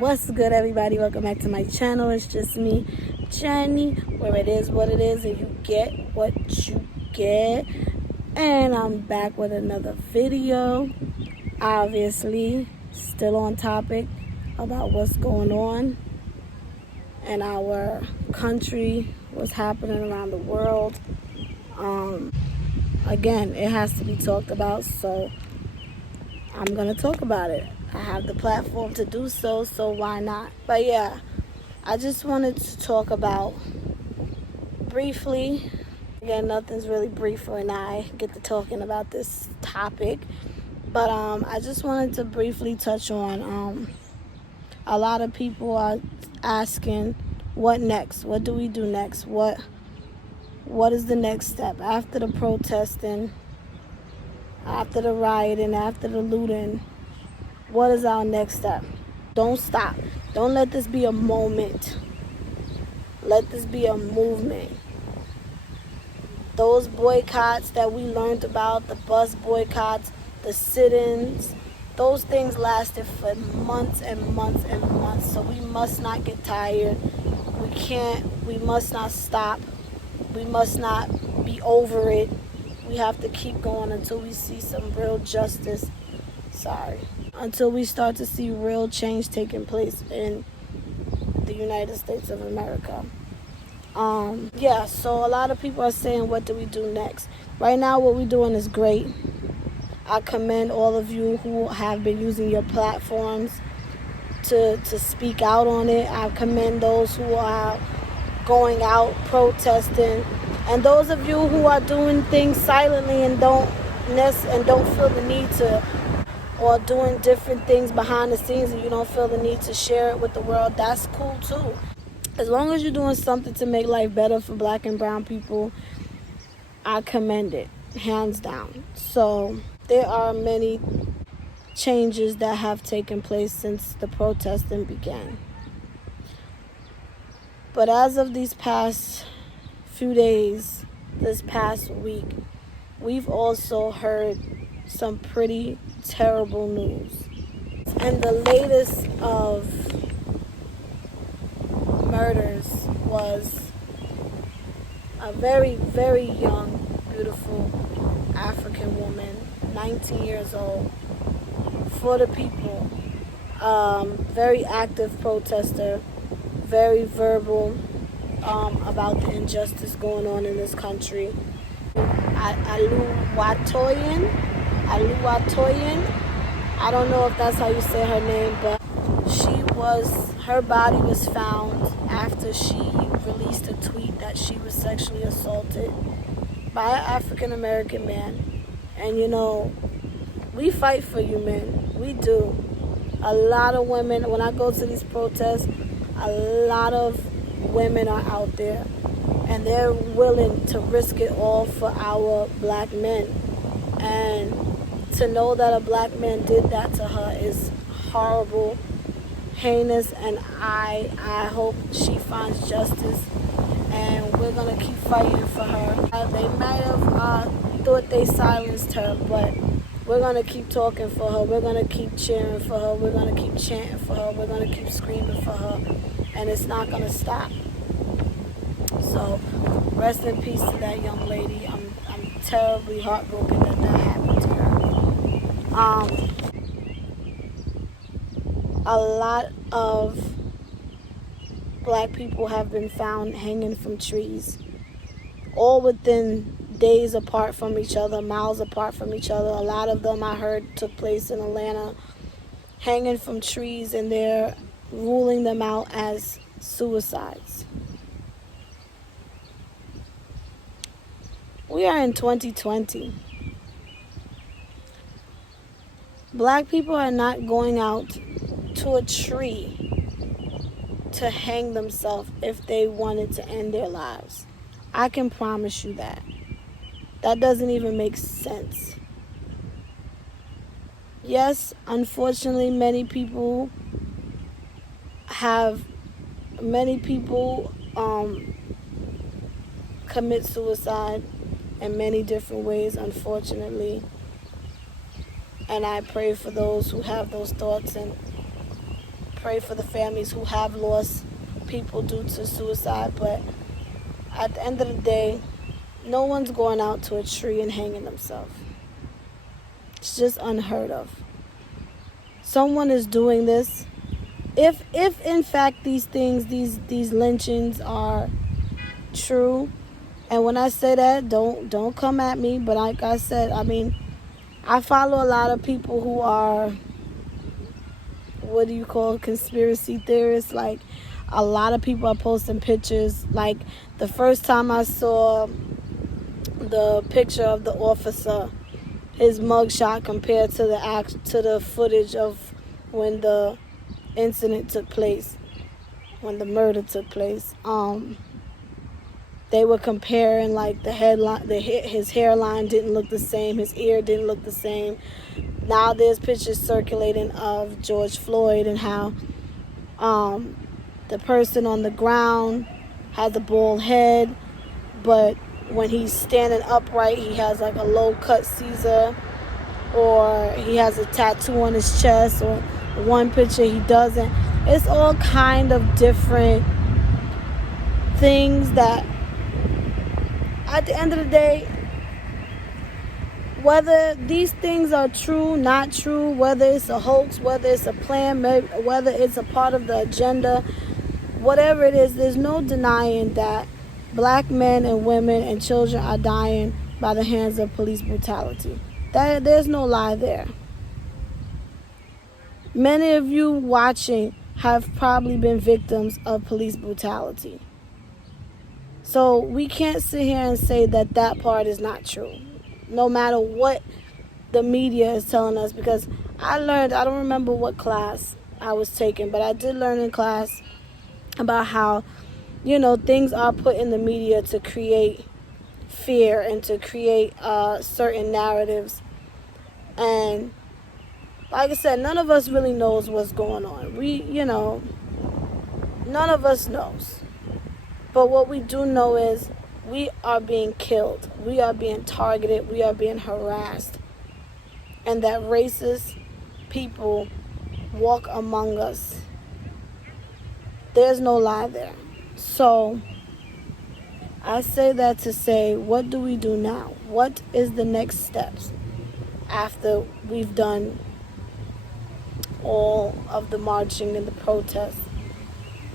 What's good, everybody? Welcome back to my channel. It's just me, Jenny, where it is what it is and you get what you get. And I'm back with another video. Obviously, still on topic about what's going on in our country, what's happening around the world. Again, it has to be talked about, so I'm going to talk about it. I have the platform to do so, so why not? But yeah, I just wanted to talk about briefly. Again, nothing's really brief when I get to talking about this topic. But I just wanted to briefly touch on a lot of people are asking, what next? What do we do next? What is the next step? After the protesting, after the rioting, after the looting, what is our next step? Don't stop. Don't let this be a moment. Let this be a movement. Those boycotts that we learned about, the bus boycotts, the sit-ins, those things lasted for months and months and months. So we must not get tired. We must not stop. We must not be over it. We have to keep going until we see some real justice. Until we start to see real change taking place in the United States of America. So a lot of people are saying, what do we do next? Right now, what we're doing is great. I commend all of you who have been using your platforms to speak out on it. I commend those who are going out protesting, and those of you who are doing things silently and don't feel the need to, or doing different things behind the scenes and you don't feel the need to share it with the world, that's cool too. As long as you're doing something to make life better for Black and brown people, I commend it, hands down. So there are many changes that have taken place since the protesting began. But as of these past few days, this past week, we've also heard some pretty terrible news. And the latest of murders was a very, very young, beautiful African woman, 19 years old, for the people, very active protester, very verbal about the injustice going on in this country. Aluwatoyin, I don't know if that's how you say her name, but her body was found after she released a tweet that she was sexually assaulted by an African American man. And we fight for you, men. We do. A lot of women, when I go to these protests, a lot of women are out there and they're willing to risk it all for our Black men. And to know that a Black man did that to her is horrible, heinous, and I hope she finds justice, and we're going to keep fighting for her. They might have thought they silenced her, but we're going to keep talking for her. We're going to keep cheering for her. We're going to keep chanting for her. We're going to keep screaming for her, and it's not going to stop. So rest in peace to that young lady. I'm terribly heartbroken that happened to her. A lot of Black people have been found hanging from trees, all within days apart from each other, miles apart from each other. A lot of them, I heard, took place in Atlanta, hanging from trees, and they're ruling them out as suicides. We are in 2020. Black people are not going out to a tree to hang themselves if they wanted to end their lives. I can promise you that. That doesn't even make sense. Yes, unfortunately, many people commit suicide in many different ways, unfortunately. And I pray for those who have those thoughts, and pray for the families who have lost people due to suicide. But at the end of the day, no one's going out to a tree and hanging themselves. It's just unheard of. Someone is doing this. If in fact these things, these lynchings are true, and when I say that, don't come at me, but like I said, I mean, I follow a lot of people who are, what do you call, conspiracy theorists. Like, a lot of people are posting pictures. Like, the first time I saw the picture of the officer, his mugshot compared to the footage of when the incident took place, when the murder took place, they were comparing, like, the headline, his hairline didn't look the same, his ear didn't look the same. Now there's pictures circulating of George Floyd and how the person on the ground has a bald head, but when he's standing upright, he has like a low cut Caesar, or he has a tattoo on his chest, or one picture he doesn't. It's all kind of different things that, at the end of the day, whether these things are true, not true, whether it's a hoax, whether it's a plan, whether it's a part of the agenda, whatever it is, there's no denying that black men and women and children are dying by the hands of police brutality. There's no lie there. Many of you watching have probably been victims of police brutality. So we can't sit here and say that that part is not true, no matter what the media is telling us. Because I don't remember what class I was taking, but I did learn in class about how, things are put in the media to create fear and to create certain narratives. And like I said, none of us really knows what's going on. None of us knows. But what we do know is we are being killed. We are being targeted. We are being harassed. And that racist people walk among us. There's no lie there. So I say that to say, what do we do now? What is the next steps after we've done all of the marching and the protests,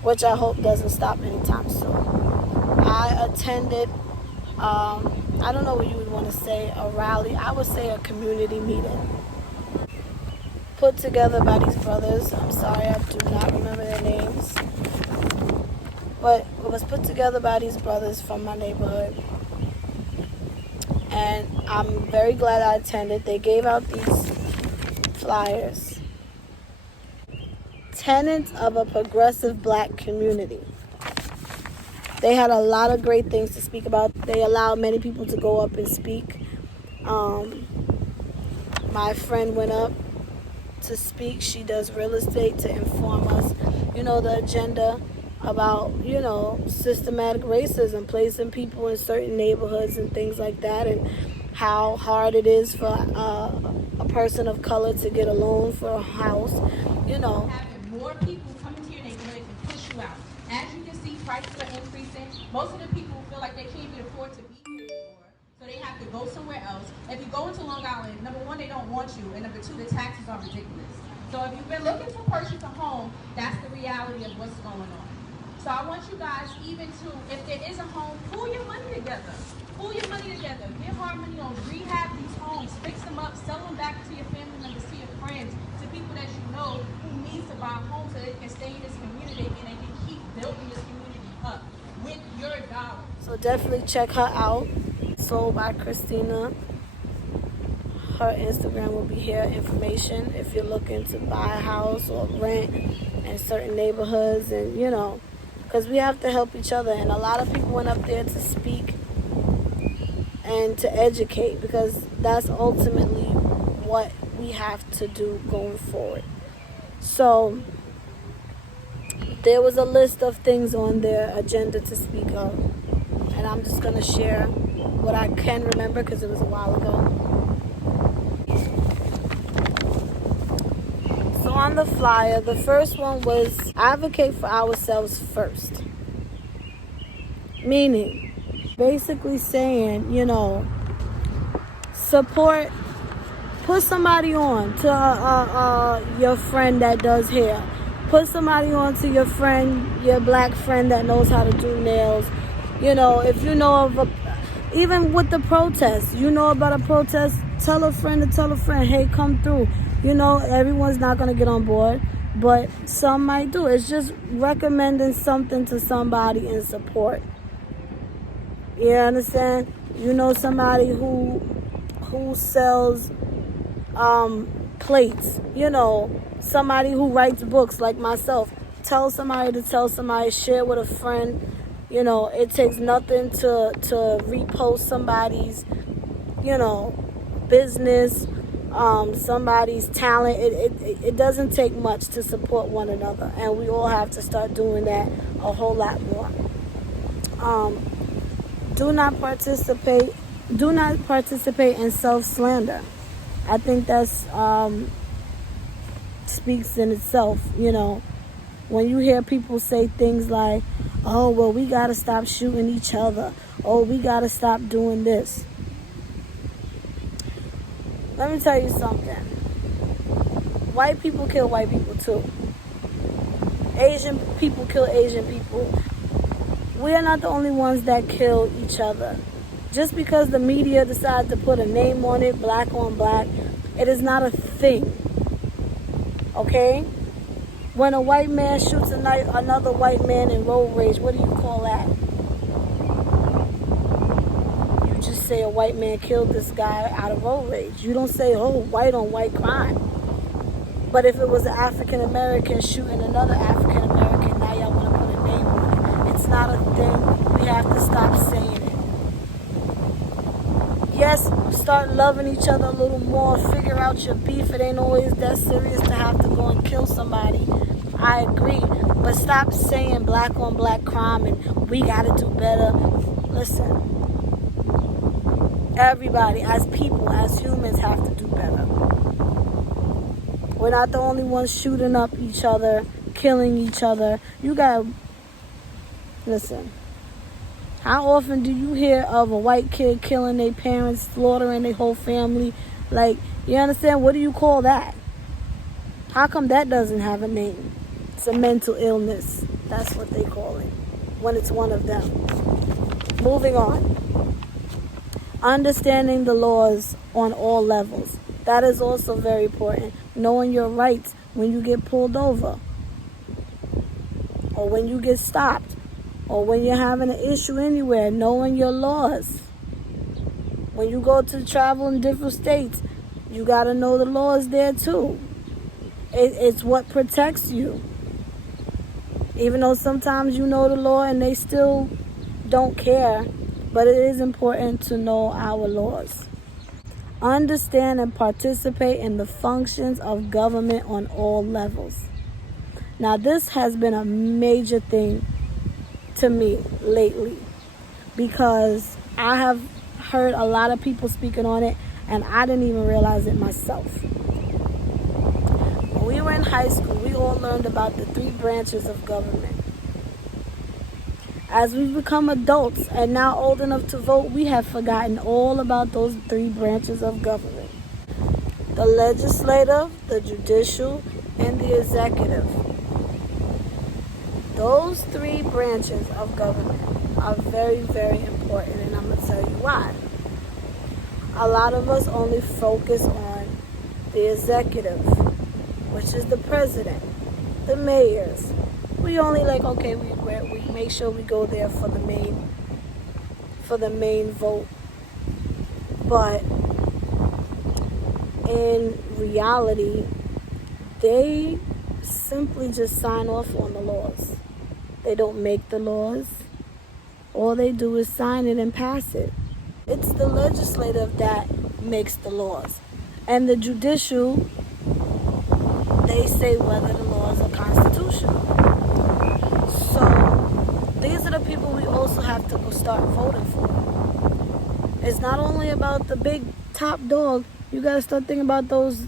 which I hope doesn't stop anytime soon? I attended, I don't know what you would want to say, a rally. I would say a community meeting put together by these brothers. I'm sorry, I do not remember their names. But it was put together by these brothers from my neighborhood. And I'm very glad I attended. They gave out these flyers. Tenets of a progressive black community. They had a lot of great things to speak about. They allowed many people to go up and speak. My friend went up to speak. She does real estate, to inform us, the agenda about, systematic racism, placing people in certain neighborhoods and things like that, and how hard it is for a person of color to get a loan for a house, Having more people come into your neighborhood and push you out. As you can see, prices are increasing. Most of the people feel like they can't even afford to be here anymore, so they have to go somewhere else. If you go into Long Island, number one, they don't want you, and number two, the taxes are ridiculous. So if you've been looking to purchase a home, that's the reality of what's going on. So I want you guys, even to, if there is a home, pool your money together. Pool your money together. Give hard money on rehab these homes, fix them up, sell them back to your family members, to your friends, to people that you know who needs to buy homes so they can stay in this community and they can keep building this community up with your dollar. So definitely check her out. Sold by Christina. Her Instagram will be here. Information if you're looking to buy a house or rent in certain neighborhoods, and because we have to help each other. And a lot of people went up there to speak and to educate, because that's ultimately what we have to do going forward. So there was a list of things on their agenda to speak of, and I'm just going to share what I can remember because it was a while ago. on the flyer, the first one was advocate for ourselves first. Meaning, basically saying, support, put somebody on to your friend that does hair. Put somebody on to your friend, your black friend that knows how to do nails. If you know of even with the protests, about a protest, tell a friend to tell a friend, hey, come through. Everyone's not going to get on board, but some might do. It's just recommending something to somebody in support. You understand? Somebody who sells plates, somebody who writes books like myself. Tell somebody to tell somebody, share with a friend. It takes nothing to repost somebody's, business, somebody's talent. It doesn't take much to support one another, and we all have to start doing that a whole lot more. Do not participate in self-slander. I think that's speaks in itself. When you hear people say things like, oh, well, we got to stop shooting each other. Oh, we got to stop doing this. Let me tell you something. White people kill white people too. Asian people kill Asian people. We are not the only ones that kill each other. Just because the media decides to put a name on it, black on black, it is not a thing. Okay? When a white man shoots another white man in road rage, what do you call that? You just say a white man killed this guy out of road rage. You don't say, oh, white on white crime. But if it was an African American shooting another African American, now y'all want to put a name on it. It's not a thing. We have to stop saying it. Yes, start loving each other a little more. Figure out your beef. It ain't always that serious to have to go and kill somebody. I agree. But stop saying black on black crime and we got to do better. Listen. Everybody, as people, as humans, have to do better. We're not the only ones shooting up each other, killing each other. You got to... Listen. How often do you hear of a white kid killing their parents, slaughtering their whole family? Like, you understand? What do you call that? How come that doesn't have a name? It's a mental illness. That's what they call it when it's one of them. Moving on. Understanding the laws on all levels. That is also very important. Knowing your rights when you get pulled over or when you get stopped. Or when you're having an issue anywhere, knowing your laws. When you go to travel in different states, you got to know the laws there too. It's what protects you. Even though sometimes you know the law and they still don't care, but it is important to know our laws. Understand and participate in the functions of government on all levels. Now, this has been a major thing to me lately because I have heard a lot of people speaking on it and I didn't even realize it myself. When we were in high school, we all learned about the 3 branches of government. As we've become adults and now old enough to vote, we have forgotten all about those 3 branches of government. The legislative, the judicial, and the executive. Those 3 branches of government are very, very important, and I'm going to tell you why. A lot of us only focus on the executive, which is the president, the mayors. We only we make sure we go there for the main vote. But in reality, they simply just sign off on the laws. They don't make the laws. All they do is sign it and pass it. It's the legislative that makes the laws. And the judicial, they say whether the laws are constitutional. So these are the people we also have to go start voting for. It's not only about the big top dog. You got to start thinking about those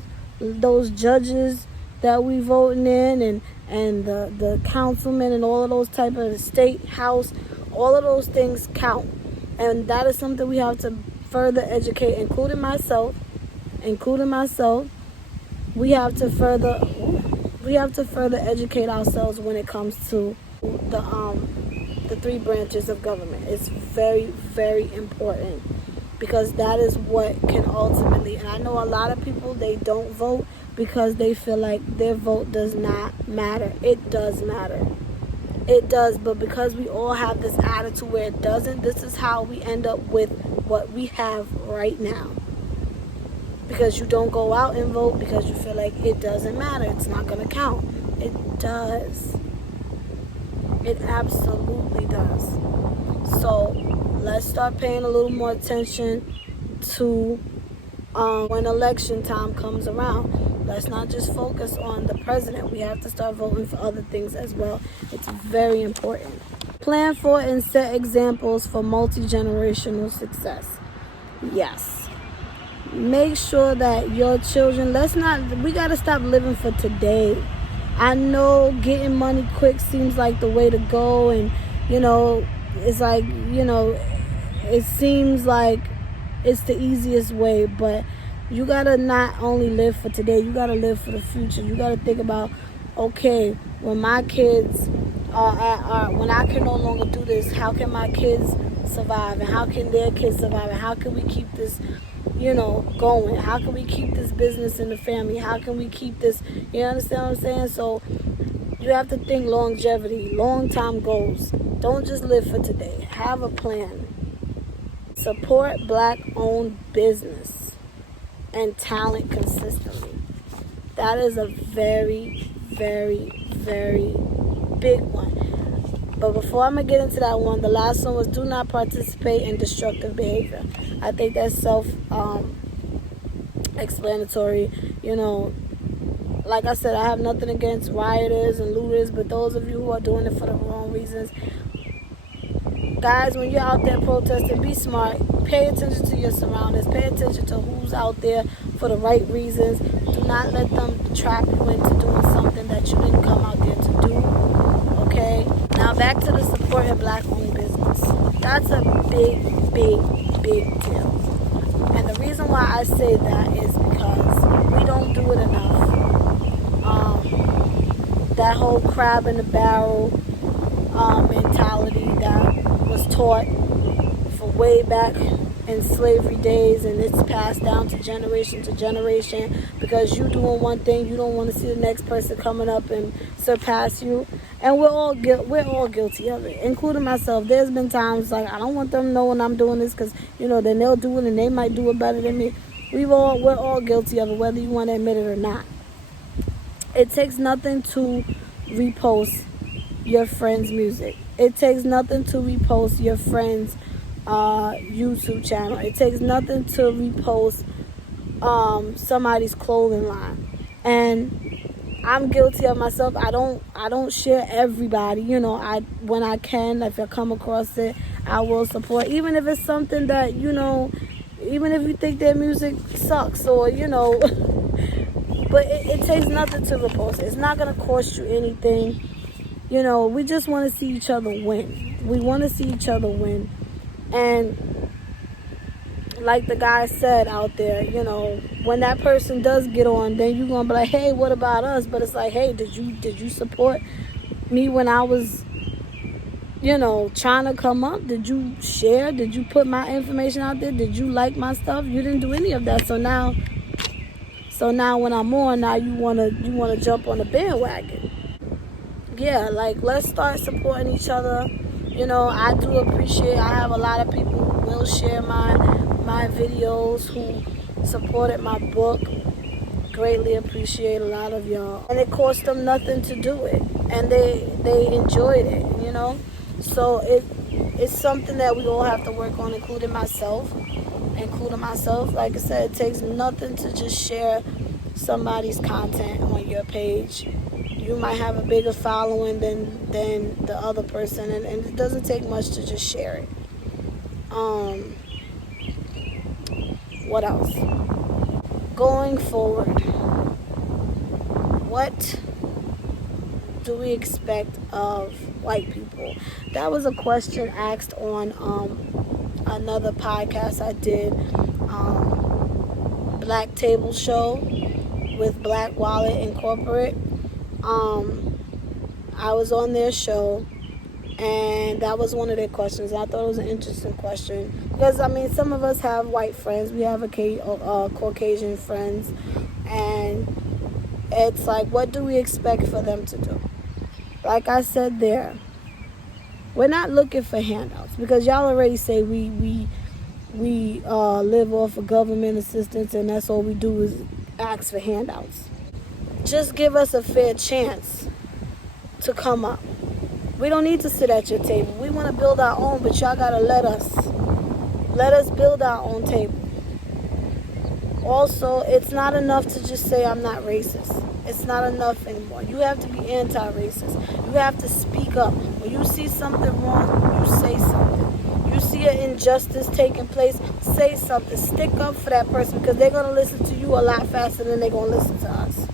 judges, that we voting in, and the councilmen and all of those type of the state house, all of those things count. And that is something we have to further educate, including myself. We have to further educate ourselves when it comes to the three branches of government. It's very, very important, because that is what can ultimately, and I know a lot of people, they don't vote because they feel like their vote does not matter. It does matter. It does, but because we all have this attitude where it doesn't, this is how we end up with what we have right now. Because you don't go out and vote because you feel like it doesn't matter. It's not going to count. It does. It absolutely does. So let's start paying a little more attention to when election time comes around. Let's not just focus on the president. We have to start voting for other things as well. It's very important. Plan for and set examples for multi-generational success. Yes. Make sure that your children, we got to stop living for today. I know getting money quick seems like the way to go, and it's like, it seems like it's the easiest way, but you gotta not only live for today, you gotta live for the future. You gotta think about, okay, when my kids when I can no longer do this, how can my kids survive, and how can their kids survive, and how can we keep this going? How can we keep this business in the family? How can we keep this, you understand what I'm saying? So you have to think longevity, long time goals. Don't just live for today. Have a plan. Support Black-owned business and talent consistently. That is a very, very, very big one. But before I'm going to get into that one, the last one was do not participate in destructive behavior. I think that's self-explanatory. Like I said, I have nothing against rioters and looters, but those of you who are doing it for the wrong reasons, guys, when you're out there protesting, be smart. Pay attention to your surroundings. Pay attention to who's out there for the right reasons. Do not let them trap you into doing something that you didn't come out there to do. Okay? Now back to the supporting Black-owned business. That's a big, big, big deal. And the reason why I say that is because we don't do it enough. That whole crab in the barrel mentality that was taught for way back in slavery days, and it's passed down to generation, because you doing one thing, you don't want to see the next person coming up and surpass you. And we're all guilty of it, including myself. There's been times like I don't want them knowing I'm doing this, because then they'll do it and they might do it better than me. We're all guilty of it, whether you want to admit it or not. It takes nothing to repost your friend's music. It takes nothing to repost your friend's YouTube channel. It takes nothing to repost somebody's clothing line. And I'm guilty of myself. I don't share everybody. When I can, if I come across it, I will support. Even if it's something that, even if you think their music sucks, or but it takes nothing to repost it. It's not gonna cost you anything. We just want to see each other win. We want to see each other win. And like the guy said out there, when that person does get on, then you're going to be like, hey, what about us? But it's like, hey, did you support me when I was, trying to come up? Did you share? Did you put my information out there? Did you like my stuff? You didn't do any of that. So now when I'm on, now you want to jump on the bandwagon. Yeah, let's start supporting each other. I do appreciate, I have a lot of people who will share my videos, who supported my book. Greatly appreciate a lot of y'all. And it cost them nothing to do it. And they enjoyed it, So it's something that we all have to work on, including myself. Like I said, it takes nothing to just share somebody's content on your page. You might have a bigger following than the other person, and it doesn't take much to just share it. What else? Going forward, what do we expect of white people? That was a question asked on another podcast I did, Black Table Show with Black Wallet Incorporate. I was on their show, and that was one of their questions. I thought it was an interesting question because, I mean, some of us have white friends. We have Caucasian friends, and it's like, what do we expect for them to do? Like I said there, we're not looking for handouts because y'all already say we live off of government assistance, and that's all we do is ask for handouts. Just give us a fair chance to come up. We don't need to sit at your table. We want to build our own, but y'all gotta let us build our own table. Also, it's not enough to just say I'm not racist. It's not enough anymore. You have to be anti-racist. You have to speak up. When you see something wrong, you say something. You see an injustice taking place, say something. Stick up for that person because they're going to listen to you a lot faster than they're going to listen to us.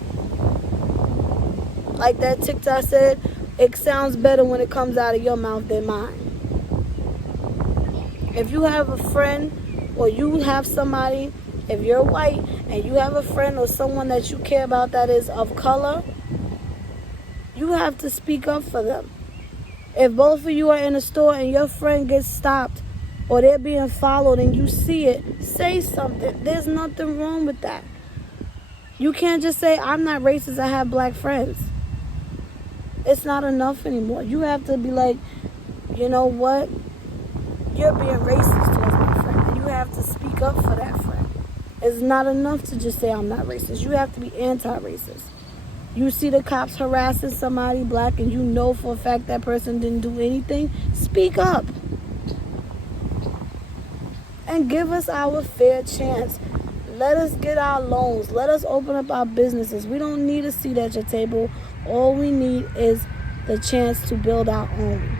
Like that TikTok said, it sounds better when it comes out of your mouth than mine. If you have a friend or you have somebody, if you're white and you have a friend or someone that you care about that is of color, you have to speak up for them. If both of you are in a store and your friend gets stopped or they're being followed and you see it, say something. There's nothing wrong with that. You can't just say, I'm not racist, I have black friends. It's not enough anymore. You have to be like, you know what? You're being racist towards my friend. And you have to speak up for that friend. It's not enough to just say I'm not racist. You have to be anti-racist. You see the cops harassing somebody black and you know for a fact that person didn't do anything, speak up. And give us our fair chance. Let us get our loans. Let us open up our businesses. We don't need a seat at your table. All we need is the chance to build our own.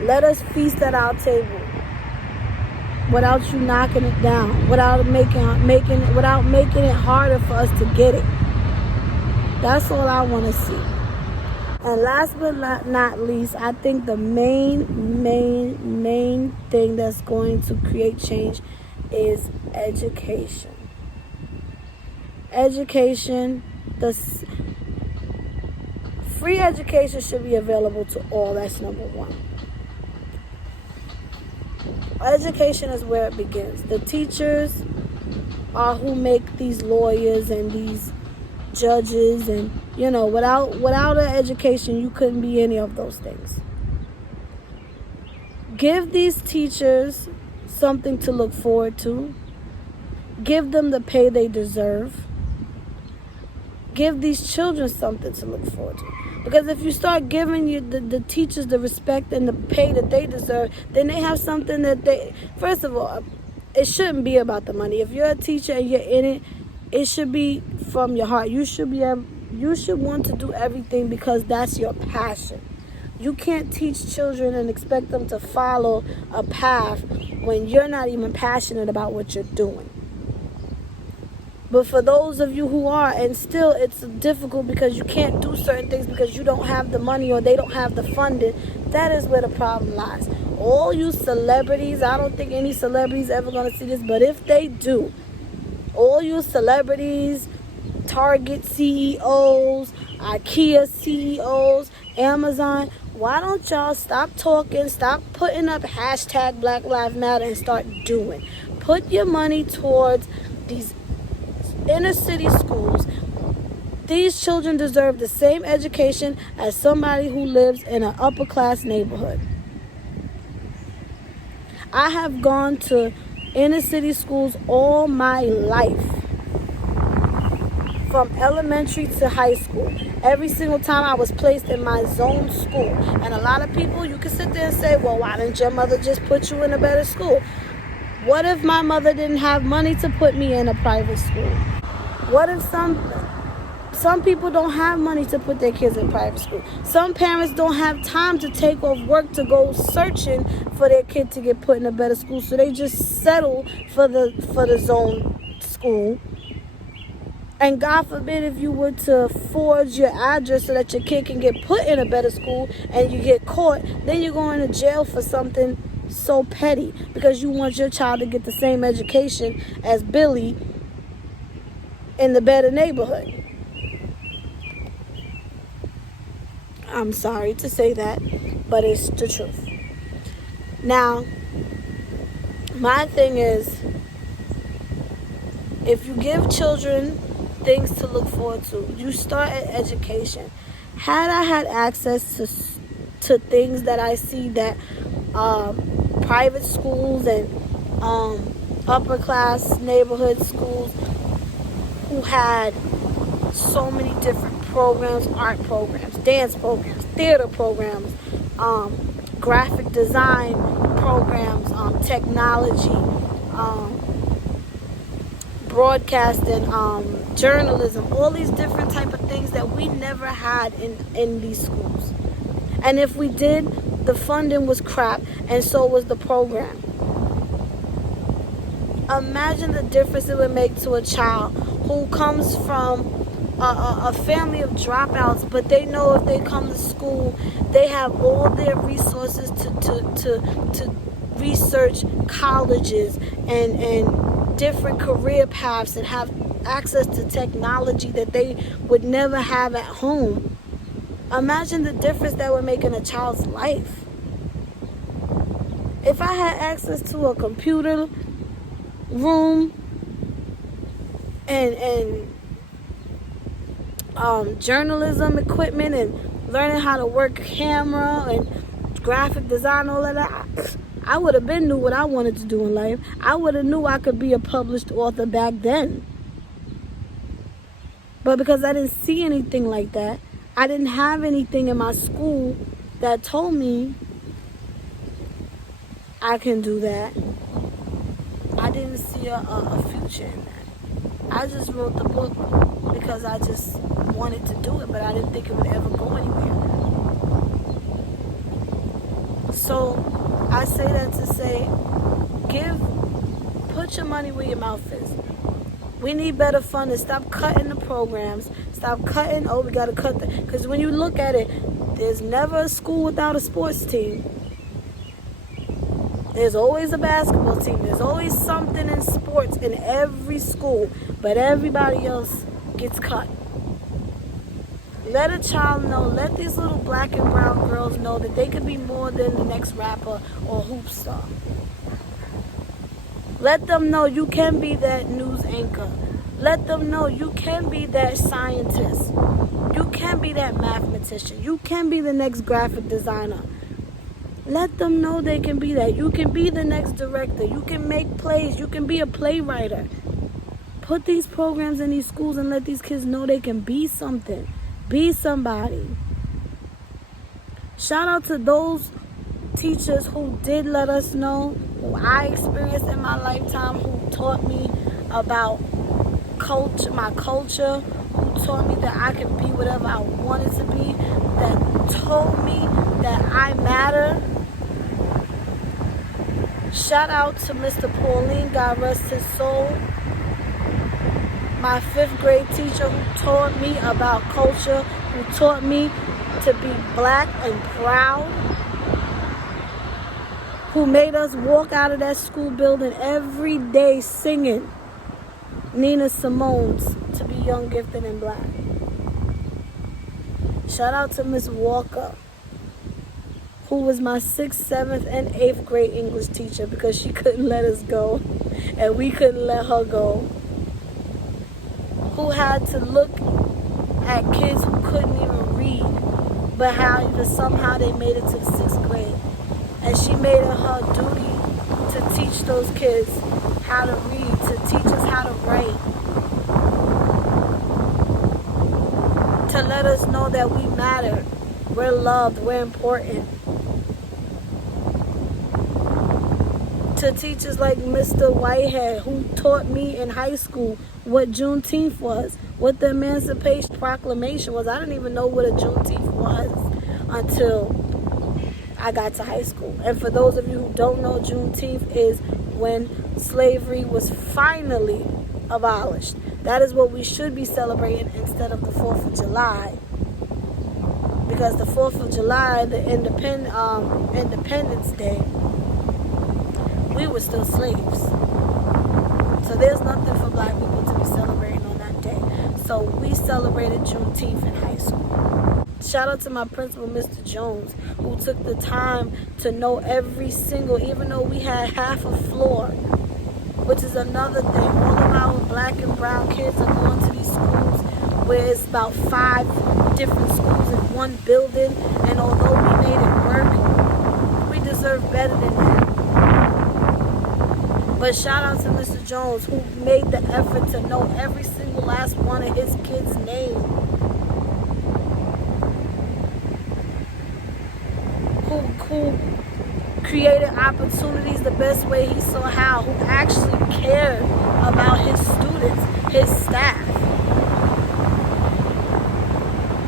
Let us feast at our table without you knocking it down, without making it harder for us to get it. That's all I want to see. And last but not least, I think the main thing that's going to create change is education. Education, free education should be available to all. That's number one. Education is where it begins. The teachers are who make these lawyers and these judges, and without an education you couldn't be any of those things. Give these teachers something to look forward to. Give them the pay they deserve. Give these children something to look forward to. Because if you start giving the teachers the respect and the pay that they deserve, then they have something that first of all, it shouldn't be about the money. If you're a teacher and you're in it, it should be from your heart. You should want to do everything because that's your passion. You can't teach children and expect them to follow a path when you're not even passionate about what you're doing. But for those of you who are, and still it's difficult because you can't do certain things because you don't have the money or they don't have the funding, that is where the problem lies. All you celebrities, I don't think any celebrities ever going to see this, but if they do, all you celebrities, Target CEOs, IKEA CEOs, Amazon, why don't y'all stop talking, stop putting up hashtag Black Lives Matter and start doing? Put your money towards these inner city schools. These children deserve the same education as somebody who lives in an upper class neighborhood. I have gone to inner city schools all my life, from elementary to high school. Every single time I was placed in my zone school. And a lot of people, you can sit there and say, well, why didn't your mother just put you in a better school? What if my mother didn't have money to put me in a private school? What if some people don't have money to put their kids in private school? Some parents don't have time to take off work to go searching for their kid to get put in a better school, so they just settle for the zone school. And God forbid if you were to forge your address so that your kid can get put in a better school and you get caught, then you're going to jail for something so petty because you want your child to get the same education as Billy in the better neighborhood. I'm sorry to say that, but it's the truth. Now, my thing is, if you give children things to look forward to, you start at education. Had I had access to things that I see that private schools and upper class neighborhood schools who had so many different programs, art programs, dance programs, theater programs, graphic design programs, technology, broadcasting, journalism, all these different type of things that we never had in these schools. And if we did, the funding was crap, and so was the program. Imagine the difference it would make to a child who comes from a family of dropouts, but they know if they come to school, they have all their resources to research colleges and different career paths and have access to technology that they would never have at home. Imagine the difference that would make in a child's life. If I had access to a computer room and journalism equipment and learning how to work a camera and graphic design, all of that, I would have been knew what I wanted to do in life. I would have knew I could be a published author back then. But because I didn't see anything like that, I didn't have anything in my school that told me I can do that. I didn't see a future in that. I just wrote the book because I just wanted to do it, but I didn't think it would ever go anywhere. So I say that to say, put your money where your mouth is. We need better funding. Stop cutting the programs. Stop cutting. We got to cut because when you look at it, there's never a school without a sports team. There's always a basketball team. There's always something in sports in every school, but everybody else gets cut. Let a child know, let these little black and brown girls know that they could be more than the next rapper or hoop star. Let them know you can be that news anchor. Let them know you can be that scientist. You can be that mathematician. You can be the next graphic designer. Let them know they can be that. You can be the next director. You can make plays. You can be a playwright. Put these programs in these schools and let these kids know they can be something. Be somebody. Shout out to those teachers who did let us know, who I experienced in my lifetime, who taught me about culture, my culture, who taught me that I could be whatever I wanted to be, that told me that I matter. Shout out to Mr. Pauline, God rest his soul. My 5th grade teacher who taught me about culture, who taught me to be black and proud, who made us walk out of that school building every day singing Nina Simone's To Be Young, Gifted, and Black. Shout out to Miss Walker, who was my 6th, 7th, and 8th grade English teacher because she couldn't let us go and we couldn't let her go. Who had to look at kids who couldn't even read, but how somehow they made it to the 6th grade. And she made it her duty to teach those kids how to read, to teach us how to write, to let us know that we matter, we're loved, we're important. To teachers like Mr. Whitehead, who taught me in high school what Juneteenth was, what the Emancipation Proclamation was. I didn't even know what a Juneteenth was until I got to high school. And for those of you who don't know, Juneteenth is when slavery was finally abolished. That is what we should be celebrating instead of the 4th of July. Because the 4th of July, the Independence Day, we were still slaves. So there's nothing for black people to be celebrating on that day. So we celebrated Juneteenth in high school. Shout out to my principal, Mr. Jones, who took the time to know every single, even though we had half a floor, which is another thing. All of our black and brown kids are going to these schools where it's about 5 different schools in one building, and although we made it work, we deserve better than that. But shout out to Mr. Jones, who made the effort to know every single last one of his kids' name. Who created opportunities the best way he saw how, who actually cared about his students, his staff.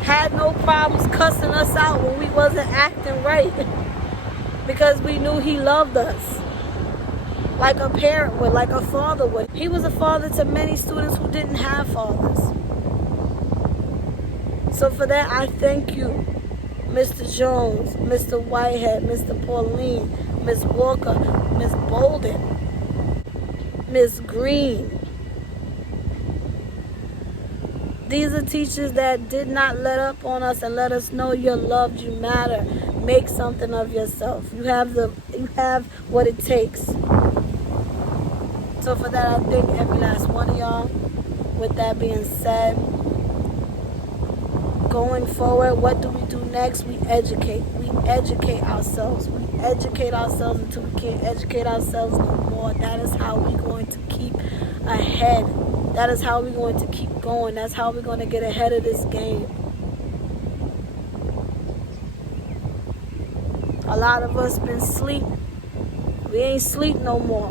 Had no problems cussing us out when we wasn't acting right because we knew he loved us like a parent would, like a father would. He was a father to many students who didn't have fathers. So for that, I thank you, Mr. Jones, Mr. Whitehead, Mr. Pauline, Ms. Walker, Ms. Bolden, Ms. Green. These are teachers that did not let up on us and let us know you're loved, you matter. Make something of yourself. You have what it takes. So for that, I thank every last one of y'all. With that being said, going forward, what do we do next? We educate. We educate ourselves. We educate ourselves until we can't educate ourselves no more. That is how we're going to keep ahead. That is how we're going to keep going. That's how we're going to get ahead of this game. A lot of us been sleep. We ain't sleep no more.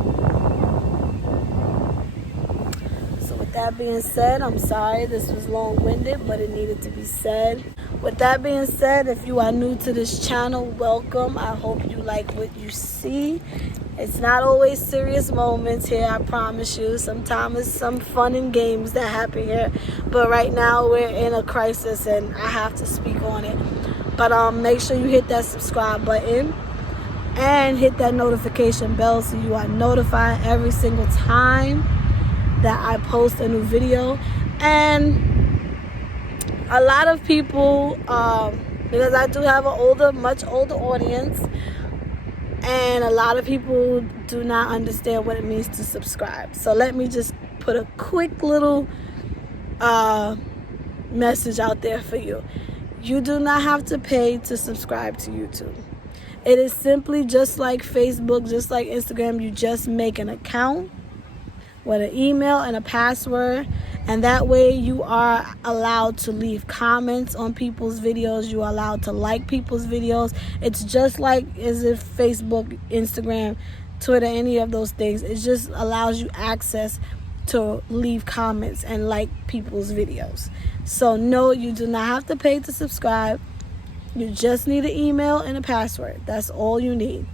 So with that being said, I'm sorry this was long-winded, but it needed to be said. With that being said, if you are new to this channel, welcome. I hope you like what you see. It's not always serious moments here, I promise you. Sometimes it's some fun and games that happen here. But right now we're in a crisis and I have to speak on it. But make sure you hit that subscribe button and hit that notification bell so you are notified every single time that I post a new video. And a lot of people, because I do have an much older audience, and a lot of people do not understand what it means to subscribe. So let me just put a quick little message out there for you. You do not have to pay to subscribe to YouTube. It is simply just like Facebook, just like Instagram. You just make an account with an email and a password, and that way you are allowed to leave comments on people's videos. You are allowed to like people's videos. It's just like as if Facebook, Instagram, Twitter, any of those things. It just allows you access to leave comments and like people's videos. So no, you do not have to pay to subscribe. You just need an email and a password. That's all you need.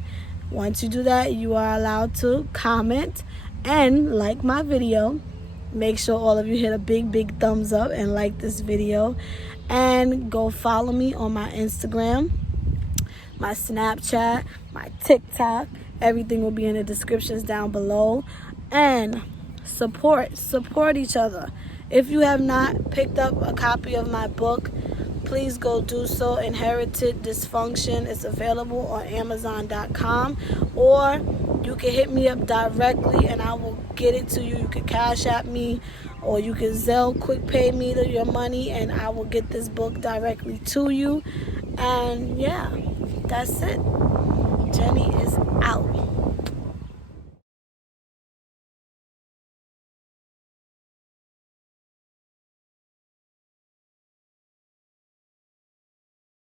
Once you do that, you are allowed to comment and like my video. Make sure all of you hit a big thumbs up and like this video, and go follow me on my Instagram, my Snapchat, my TikTok. Everything will be in the descriptions down below. And support each other. If you have not picked up a copy of my book, please go do so. Inherited Dysfunction is available on Amazon.com, or you can hit me up directly and I will get it to you. You can Cash App me, or you can Zelle quick pay me your money, and I will get this book directly to you. And yeah, that's it. Jenny is out.